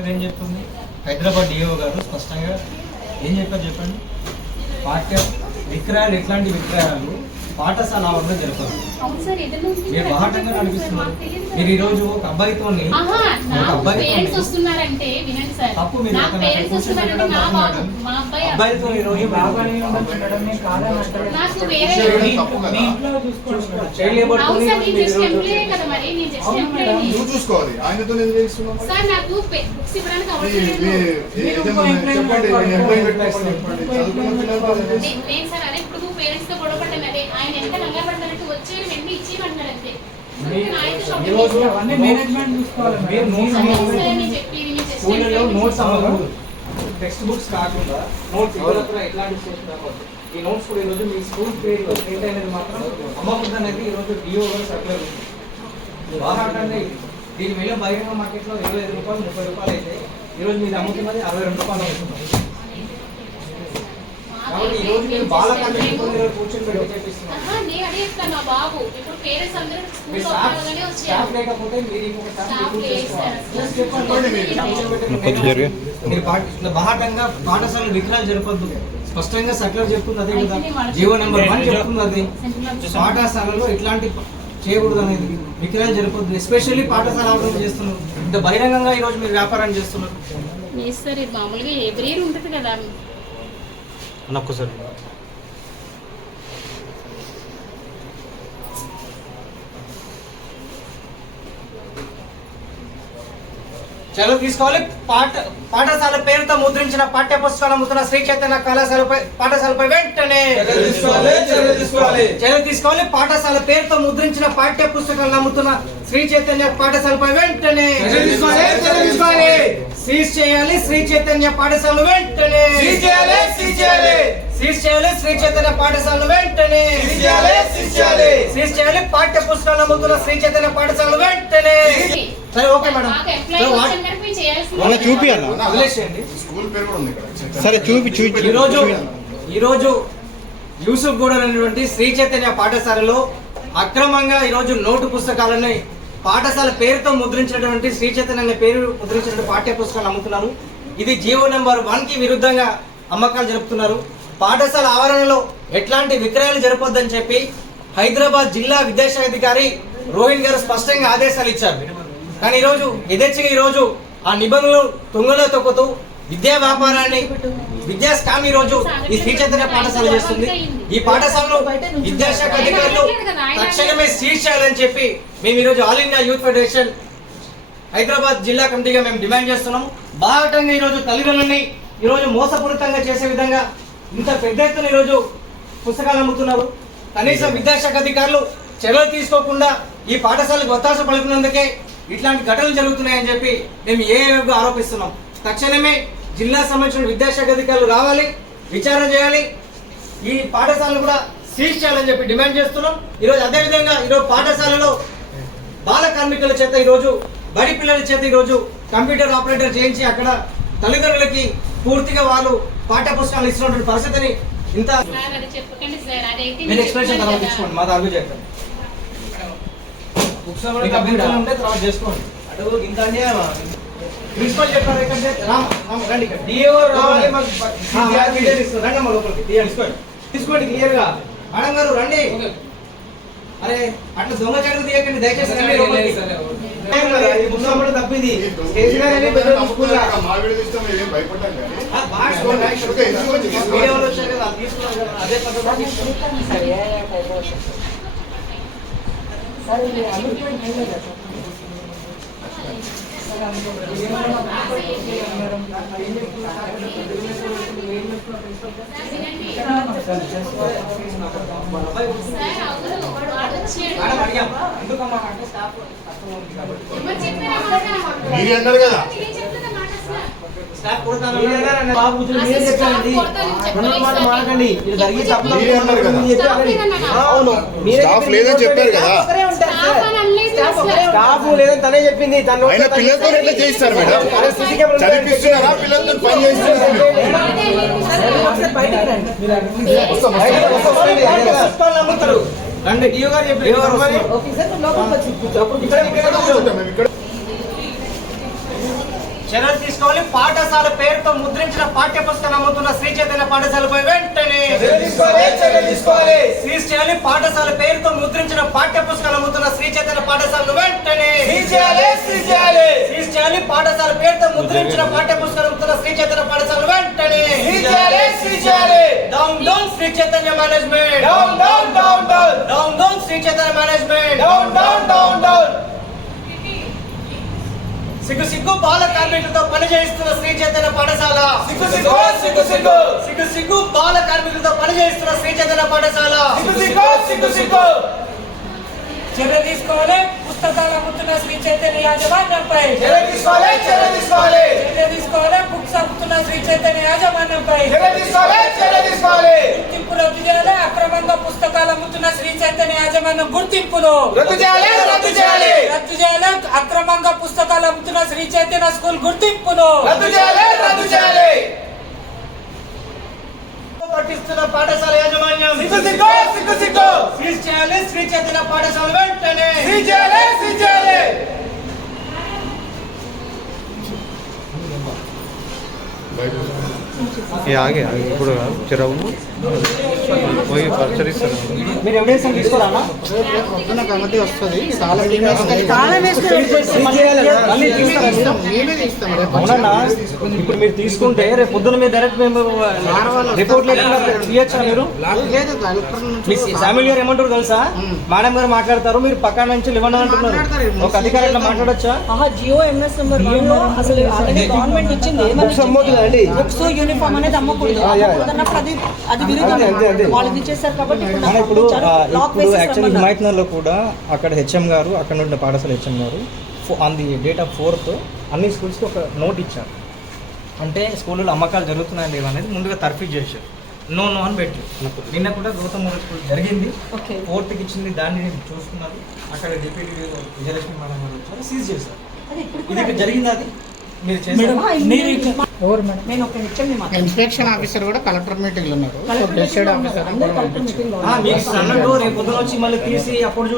Circular ఏం చెప్తుంది? Hyderabad DO గారు స్పష్టంగా ఏం చెప్పారు చెప్పండి? పాఠ్య విక్రయాలు ఎట్లాంటి విక్రయాలు పాఠశాల ఎదురు నుంచి మీరు బాహటంగా నడిపిస్తున్నారు మీరు ఈ రోజు ఒక అబ్బాయితో తప్పు మీరు అబ్బాయితో ఈ రోజు చూసుకోవాలి. ఆయనతో నేను సో మీ- నేను ఆయనతో ఈ షాపింగ్ రోజు చేస్తాను. అవన్నీ మేనేజ్మెంట్ చూసుకోవాలి మీరు. నోట్స్ స్కూళ్ళలో. నోట్స్ అమ్మకూడదు టెక్స్ట్ బుక్స్ కాకుండా నోట్స్ ఇవ్వడం కూడా ఎట్లాంటి రాకూడదు ఈ నోట్స్ కూడా ఈరోజు మీ స్కూల్ పేరులో ప్రింట్ అనేది మాత్రం అమ్మకూడదు అనేది ఈరోజు డిఓ గారు సర్కులర్ ఇది దీని మీద బహిరంగ మార్కెట్లో ఇరవై ఐదు రూపాయలు ముప్పై రూపాయలు అయితే ఈరోజు మీరు అమ్ముతున్నది అరవై రెండు రూపాయలు అవుతుంది కాబట్టి ఈ రోజు మీరు బాల కార్మికులు కూర్చొని పెట్టి చేపిస్తున్నారు ఆహా, నేను అదే చెప్తాను మా బాబు. ఇప్పుడు పేరెంట్స్ అందరూ మీ స్కూల్ స్టాఫ్ వస్తారని స్టాఫ్ వచ్చారు లేకపోతే మీరు బాహాటంగా పాఠశాల విగ్రహాలు జరపద్దు. స్పష్టంగా సర్కులర్ చెప్తుంది అదే కదా. జీవో నెంబర్ వన్ చెప్తుంది అది. పాఠశాలలో ఇట్లాంటి చేయకూడదు అనేది. విగ్రహాలు జరపద్దు. ఎస్పెషల్లీ పాఠశాల ఆవరణ చేస్తున్నారు. ఇంత బహిరంగంగా ఈ రోజు మీరు వ్యాపారం చేస్తున్నారు. మామూలుగా ఎవ్రీ ఇయర్ ఉంటుంది కదా. అన్న ఒక్కసారి చలో తీసుకోవాలి. పాఠ పాఠశాల పేరుతో ముద్రించిన పాఠ్య పుస్తకాలు అమ్ముతున్న శ్రీ చైతన్య కళాశాలపై పాఠశాలపై వెంటనే చర్యలు తీసుకోవాలి, పాఠశాల పేరుతో ముద్రించిన పాఠ్య పుస్తకాలను అమ్ముతున్న శ్రీ చైతన్య పాఠశాలపై వెంటనే. సీజ్ చేయాలి. శ్రీ చైతన్య పాఠశాల వెంటనే సీజ్ చేయాలి, శ్రీ చైతన్య పాఠశాల వెంటనే. సీజ్ చేయాలి పాఠ్య పుస్తకాలు అమ్ముతున్న శ్రీ చైతన్య పాఠశాల వెంటనే సరే ఓకే మేడం. మాకు సరే, చూపి అన్న వదిలేసేయండి. స్కూల్ పేరు కూడా ఉంది ఇక్కడ. సరే చూపి చూపి. ఈరోజు ఈరోజు యూసుఫ్ గూడ అనేటువంటి శ్రీ చైతన్య పాఠశాలలో అక్రమంగా ఈరోజు నోటు పుస్తకాలని పాఠశాల పేరుతో ముద్రించినటువంటి శ్రీ చైతన్య అనే పేరు ముద్రించినటువంటి పాఠ్య పుస్తకాలు అమ్ముతున్నారు. ఇది జీవో నెంబర్ వన్కి విరుద్ధంగా అమ్మకాలు జరుపుతున్నారు. పాఠశాల ఆవరణలో ఎట్లాంటి విక్రయాలు జరపొద్దని చెప్పి హైదరాబాద్ జిల్లా విద్యాశాఖ అధికారి రోహిణ్ గారు స్పష్టంగా ఆదేశాలు ఇచ్చారు. కానీ ఈరోజు యథేచ్ఛగా ఈరోజు ఆ నిబంధనలు తొంగలో తొక్కుతూ విద్యా వ్యాపారాన్ని విద్యా స్కామ్ ఈ రోజు ఈ శ్రీ చైతన్య పాఠశాల చేస్తుంది. ఈ పాఠశాలను విద్యాశాఖ అధికారులు తక్షణమే సీజ్ చేయాలని చెప్పి మేము ఈరోజు all India youth federation Hyderabad జిల్లా కమిటీగా మేము డిమాండ్ చేస్తున్నాము. బాహటంగా ఈరోజు తల్లిదండ్రులని ఈరోజు మోసపూరితంగా చేసే విధంగా ఇంత పెద్ద ఎత్తున ఈరోజు పుస్తకాలు అమ్ముతున్నారు. కనీసం విద్యాశాఖ అధికారులు చర్యలు తీసుకోకుండా ఈ పాఠశాలకు ఒత్తాస పలుకున్నందుకే ఇట్లాంటి ఘటనలు జరుగుతున్నాయని చెప్పి మేము ఏ ఆరోపిస్తున్నాం? తక్షణమే జిల్లా సంబంధించిన విద్యాశాఖ అధికారులు రావాలి విచారణ చేయాలి. ఈ పాఠశాలను కూడా సీజ్ చేయాలని చెప్పి డిమాండ్ చేస్తున్నాం. ఈరోజు అదేవిధంగా ఈరోజు పాఠశాలలో బాల కార్మికుల చేత ఈరోజు బడి పిల్లల చేత ఈరోజు కంప్యూటర్ ఆపరేటర్ చేయించి అక్కడ తల్లిదండ్రులకి పూర్తిగా వాళ్ళు పాఠ్య పుస్తకాలు ఇస్తున్నటువంటి పరిస్థితిని ఇంత నేను ఎక్స్ప్లెనేషన్ చెప్పాను తర్వాత. తీసుకోండి మా దాగు చెప్పండి బుక్స్ మీకు అభ్యంతరం ఉంటే తర్వాత చేసుకోండి అడుగు ఇంకా అన్యాయమా? ప్రిన్సిపల్ చెప్పారు రామ రండి డిఓ రావాలి తీసుకోండి. తీసుకోండి. తీసుకోండి క్లియర్గా. మేడం గారు రండి. అరే అట్లా దొంగ చెడుగు తీయకండి దయచేసి కూడా తప్పింది. అది తీసుకున్నాం మీరు అన్నారు కదా అవును స్టాఫ్. లేదని చెప్పారు కదా. స్టాఫ్ లేదని తనే చెప్పింది తను ఆయన పిల్లలతో ఎట్లా చేయిస్తారు మేడం చదివిస్తున్నారా పిల్లలతో పని చేయిస్తున్నారా మీరు? అదే లేదు సార్. వస్తాం, వస్తాం. పుస్తకాలు నమ్ముతారు రండి డిఓ గారు చెప్పి డిఓ గారు వస్తున్నారు. ఇక్కడ ఇక్కడ ఇక్కడ కూర్చుంటాం మేము ఇక్కడ చర్యలు తీసుకోవాలి పాఠశాల పేరుతో ముద్రించిన పాఠ్య పుస్తకాలు అమ్ముతున్న శ్రీ చైతన్య పాఠశాలపై వెంటనే సీజ్ చేయాలి పాఠశాల పేరుతో ముద్రించిన పాఠ్య పుస్తకాలు అమ్ముతున్న శ్రీ చైతన్య పాఠశాలను వెంటనే సీజ్ చేయాలి పాఠశాల పేరుతో ముద్రించిన పాఠ్య పుస్తకాలు అమ్ముతున్న శ్రీ చైతన్య పాఠశాలను వెంటనే down down Shri Chaitanya management. Down down down. Down down Shri Chaitanya management. Down down సిగ్గు సిగ్గు బాల కార్మికులతో పని చేయిస్తున్న శ్రీ చైతన్య పాఠశాల. సిగ్గు సిగ్గు సిగ్గు సిగ్గు. సిగ్గు సిగ్గు బాల కార్మికులతో పని చేయిస్తున్న శ్రీ చైతన్య పాఠశాల. సిగ్గు సిగ్గు సిగ్గు సిగ్గు. చర్య తీసుకోవాలి. పుస్తకాలు అమ్ముతున్న శ్రీ చైతన్య యాజమాన్యంపై. చర్య తీసుకోవాలి చర్య తీసుకోవాలి. చర్య తీసుకోవాలి. బుక్స్ అమ్ముతున్న శ్రీ చైతన్య యాజమాన్యంపై. చర్య తీసుకోవాలి చర్య తీసుకోవాలి. గుర్తింపు రద్దు చేయాలి. అక్రమంగా పుస్తకాలు అమ్ముతున్న శ్రీ చైతన్య యాజమాన్యం గుర్తింపును. రద్దు చేయాలి రద్దు చేయాలి. రద్దు చేయాలి. అక్రమంగా పుస్తకాలు అమ్ముతున్న శ్రీ చైతన్య స్కూల్ గుర్తింపును. రద్దు చేయాలి రద్దు చేయాలి. పట్టిస్తున్న పాఠశాల యాజమాన్యం సిగ్గు సిగ్గు సిగ్గు సిగ్గు సీజ్ చేయాలి శ్రీ చైతన్య పాఠశాల వెంటనే సీజ్ చేయాలి సీజ్ చేయాలి ये आगे आगे ఇప్పుడు చెరవు పోయి పరిచరిస్తారు మీరు ఎవిడెన్స్ తీసుకోరా పొద్దున కమిటీ వస్తుంది చాలా మీరు? అవునన్నా ఇప్పుడు మీరు తీసుకుంటే రేపు పొద్దున్న మీరు డైరెక్ట్ మేము రిపోర్ట్ లేకుండా తీయచ్చా మీరు గారు ఏమంటారు తెలుసా? మేడం గారు మాట్లాడతారు మీరు పక్కన నుంచి ఇవ్వండి అంటున్నారు. ఒక అధికారి ఇట్లా మాట్లాడొచ్చా? ఆహా జియో ఎంఎస్ నెంబర్ అసలు గవర్నమెంట్ ఇచ్చింది బుక్స్ యూనిఫామ్ అనేది అమ్మకూడదు. అది అది విరుద్ధం. వాళ్ళు కాబట్టి ఇప్పుడు ఇప్పుడు యాక్చువల్లీ. హిమాయత్నగర్లో కూడా అక్కడ హెచ్ఎం గారు అక్కడ నుండి పాఠశాల హెచ్ఎం గారు on the date of fourth అన్ని స్కూల్స్కి ఒక నోట్ ఇచ్చారు. అంటే స్కూల్లో అమ్మకాలు జరుగుతున్నాయి లేవు అనేది ముందుగా తర్ఫీజ్ చేశారు. నో నో అని పెట్టి నిన్న కూడా గౌతమ్ స్కూల్ జరిగింది. ఓకే. ఫోర్త్కి ఇచ్చింది దాన్ని నేను చూసుకున్నది అక్కడ డిప్యూటీ విజయలక్ష్మి మేడం గారు వచ్చారు సీజ్ చేశారు. అది ఇప్పుడు ఇది జరిగింది అది? మీరు చేశారు? ఎవరు మేడం? నేను ఒక హెచ్ఎం ఇన్స్పెక్షన్ ఆఫీసర్ కూడా కలెక్టర్ మీటింగ్లో ఉన్నారు. గెస్టెడ్ ఆఫీసర్ కలెక్టర్ మీటింగ్లో మీకు ఇప్పుడు అన్నట్టు రేపు పొద్దున వచ్చి మళ్ళీ తీసి అప్పుడు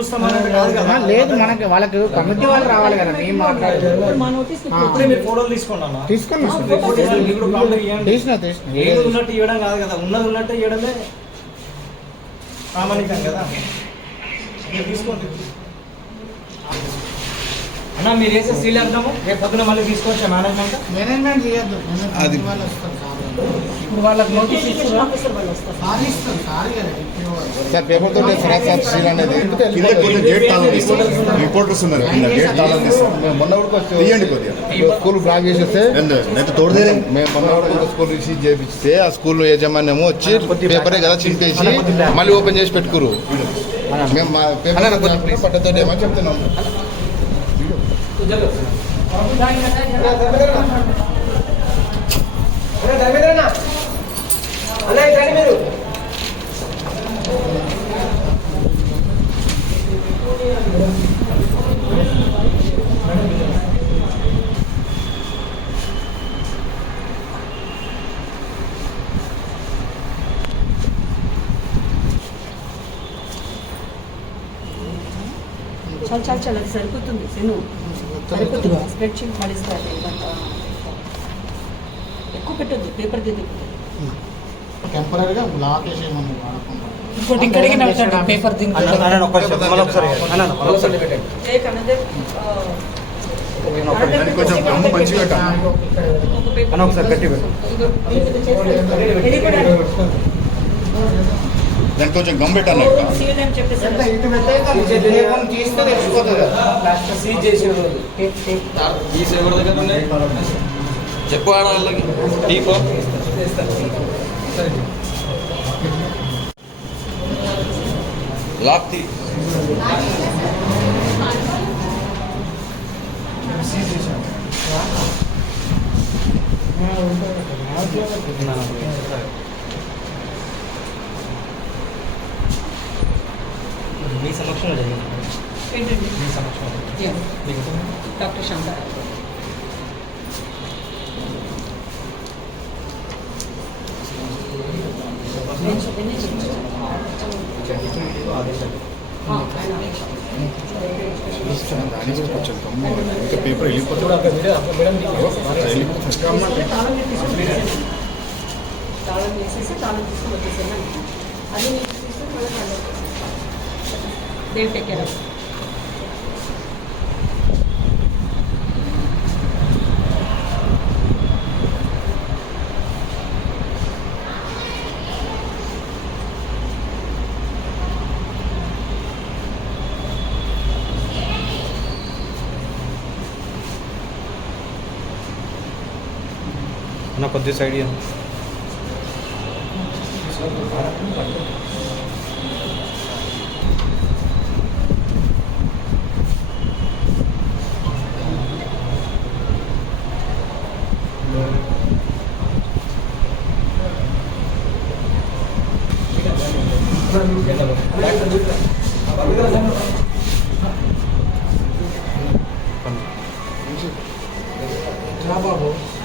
కాదు కదా. లేదు మనకి వాళ్ళకి కమిటీ వాళ్ళు రావాలి కదా మేము మాట్లాడలేదు ఇప్పుడు మా నోటీస్ ఇప్పుడే మీరు ఫోటోలు తీసుకోండి అన్న. తీసుకున్నాం. కూడా ప్రాబ్లం ఇవ్వండి తీసిన తీసిన ఏది ఉన్నట్టు ఇవ్వడం కాదు కదా. ఉన్నది ఉన్నట్టు ఇవ్వడమే ప్రామాణికం కదా. మీరు తీసుకోండి. అన్న మీరు వేసే రేపు పొద్దున మళ్ళీ తీసుకోవచ్చా మేనేజ్మెంట్? మేనేజ్మెంట్ చేయొద్దు. కమిటీ వాళ్ళు వస్తారు? సార్. ఇప్పుడు వాళ్ళకి నోటీస్ సార్ పేపర్ తోటి సార్ సార్ సీల్ అనేది కింద కొంచెం గేట్ తాళం తీస్తారు రిపోర్టర్స్ ఉన్నారు కింద. గేట్ తాళం తీస్తారు మొన్న వరకు తీయండి కొద్దిగా. స్కూల్ బ్లాక్ చేసేస్తే నేను తోడదేరే మేము మొన్న వరకు స్కూల్ రిసీవ్ చేపిస్తే ఆ స్కూల్ యజమాన్యము వచ్చి పేపరే కదా చింపేసి మళ్ళీ ఓపెన్ చేసి పెట్టుకురు. మేము మా పేపర్ పట్టతో ఏమని చెప్తున్నాం అరే ధర్మేంద్ర అన్న అన్న ఇదండి మీరు చాలా చాలా చాలా సరిపోతుంది. సెను ఎక్కువ పెట్టొద్దు పేపర్ టెంపరీగా బ్లాక్ మనం వాడకుండా ఇంకోటి మళ్ళీ ఒకసారి కొంచెం గమ్ము గట్టి పెట్టు ఇది కూడా దానికి కొంచెం గమ్ పెట్టాను చెప్పేసి ఎంత ఇటు పెట్టాక విజయదేవన్ తీస్తే తెలిసిపోతుంది కదా సీజ్ చేసే రోజు టేక్ టేక్ చెప్పు ఆడ వాళ్ళకి టీపో లాక్ తీ మీ సమక్షంలో జరిగింది. ఏంటండి? మీ సమక్షంలో మీకు డాక్టర్ గమ్ము ఇంకా పేపర్ తాళం చెప్పేసి తాళం చేసేసి తాళం తీసుకుని వచ్చేసాను. అది మీకు తీసుకుని మళ్ళీ తాళం దేవ్ టేక్ కేర్ ఆఫ్ అన్న కొద్ది సైడ్ 잠깐만. 잠시. 잡아봐.